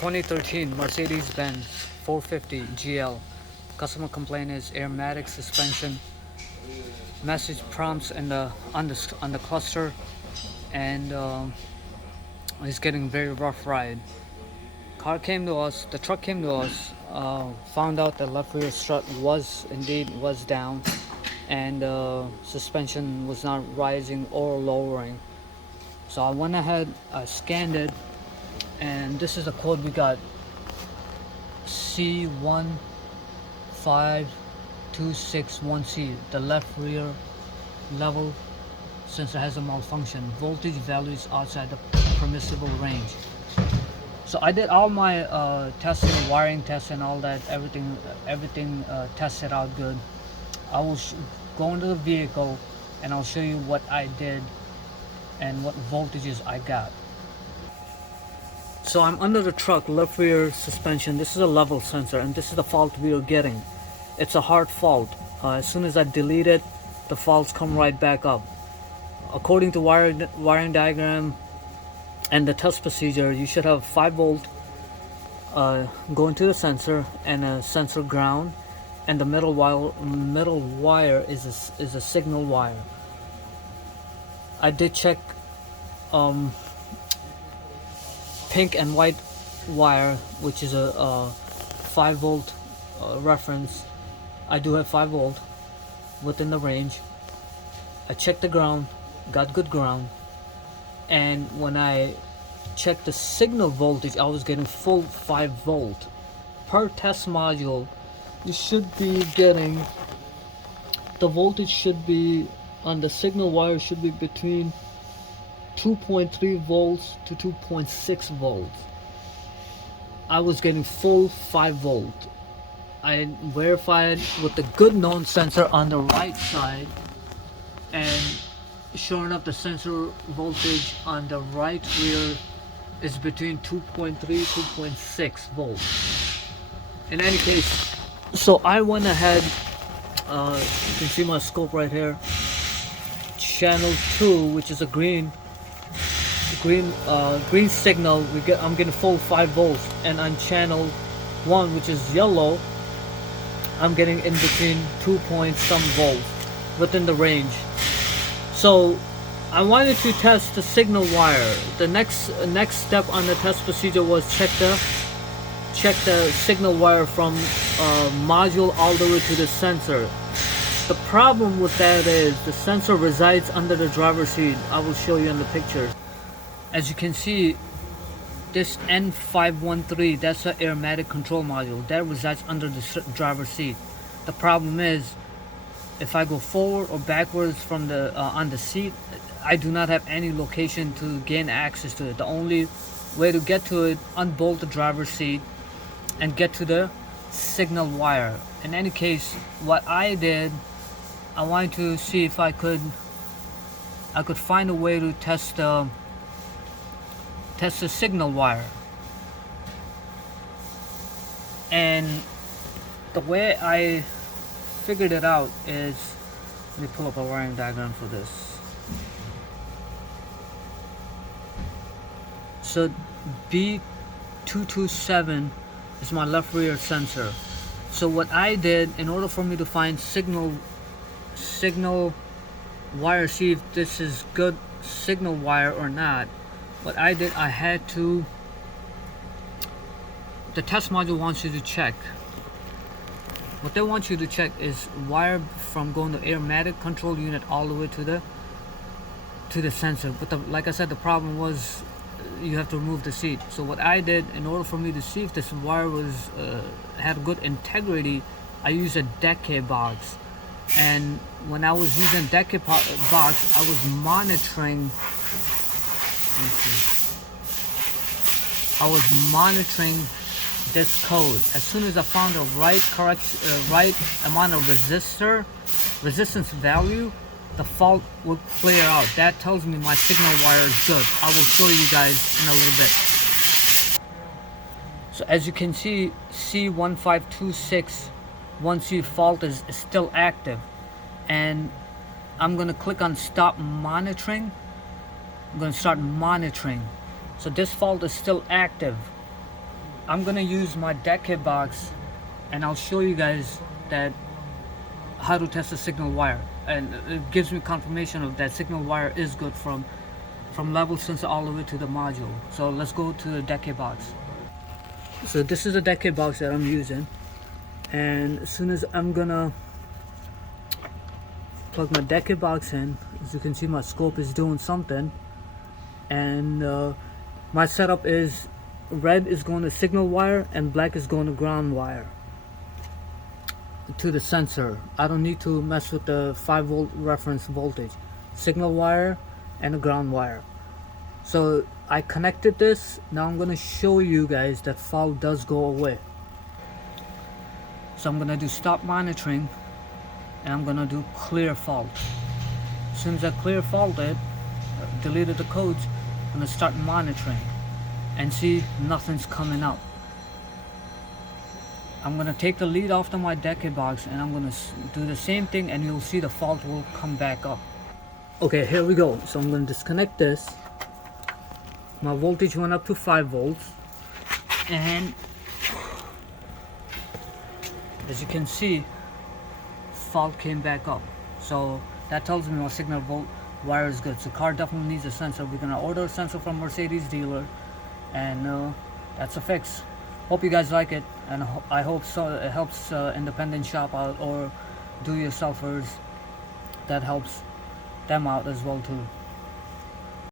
2013 Mercedes-Benz 450 GL. Customer complaint is Airmatic suspension. Message prompts in the on the cluster, and it's getting very rough ride. The truck came to us, found out the left rear strut was down, and suspension was not rising or lowering. So I went ahead, I scanned it, and this is the code we got: C15261C. The left rear level sensor has a malfunction. Voltage values outside the permissible range. So I did all my testing, wiring tests and all that, everything tested out good. I will go into the vehicle and I'll show you what I did and what voltages I got. So I'm under the truck, left rear suspension. This is a level sensor, and this is the fault we are getting. It's a hard fault. As soon as I delete it, the faults come right back up. According to wiring diagram and the test procedure, you should have 5 volt going to the sensor and a sensor ground, and the middle wire is a signal wire. I did check pink and white wire, which is a 5 volt reference. I do have 5 volt within the range. I checked the ground, got good ground, and when I checked the signal voltage, I was getting full 5 volt. Per test module, you should be getting, the voltage should be on the signal wire should be between 2.3 volts to 2.6 volts. I was getting full 5 volt. I verified with the good known sensor on the right side, and sure enough, the sensor voltage on the right rear is between 2.3 2.6 volts. In any case, so I went ahead, you can see my scope right here, channel 2, which is a green signal, I'm getting full 5 volts, and on channel 1, which is yellow, I'm getting in between 2 point some volts within the range. So I wanted to test the signal wire. The next step on the test procedure was check the signal wire from module all the way to the sensor. The problem with that is the sensor resides under the driver's seat. I will show you in the picture. As you can see, this N513, that's an Airmatic control module that resides under the driver's seat. The problem is, if I go forward or backwards from the on the seat, I do not have any location to gain access to it. The only way to get to it, unbolt the driver's seat and get to the signal wire. In any case, what I did, I wanted to see if I could find a way to test the signal wire. And the way I figured it out is, let me pull up a wiring diagram for this. So B227 is my left rear sensor. So what I did, in order for me to find signal wire, see if this is good signal wire or not, what I did, I had to, the test module wants you to check. What they want you to check is wire from going to Airmatic control unit all the way to the sensor. But like I said, the problem was you have to remove the seat. So what I did, in order for me to see if this wire was had good integrity, I used a decay box. And when I was using decay box, I was monitoring. I was monitoring this code. As soon as I found the right amount of resistance value, the fault would clear out. That tells me my signal wire is good. I will show you guys in a little bit. So as you can see, C15261C fault is still active, and I'm gonna click on stop monitoring. I'm going to start monitoring. So this fault is still active. I'm gonna use my deck kit box, and I'll show you guys that how to test the signal wire, and it gives me confirmation of that signal wire is good from level sensor all the way to the module. So let's go to the deck kit box. So this is the deck kit box that I'm using, and as soon as I'm gonna plug my deck kit box in, as you can see my scope is doing something, and my setup is red is going to signal wire and black is going to ground wire to the sensor. I don't need to mess with the 5-volt reference voltage, signal wire and a ground wire. So I connected this. Now I'm going to show you guys that fault does go away. So I'm going to do stop monitoring, and I'm going to do clear fault. As soon as I clear faulted, deleted the codes, I'm going to start monitoring and see nothing's coming up. I'm going to take the lead off my deck kit box, and I'm going to do the same thing, and you'll see the fault will come back up. Okay, here we go. So I'm going to disconnect this. My voltage went up to 5 volts, and as you can see, fault came back up. So that tells me my signal volt wire is good. So car definitely needs a sensor. We're gonna order a sensor from Mercedes dealer, and that's a fix. Hope you guys like it, and I hope so it helps independent shop out or do-yourselfers. That helps them out as well too.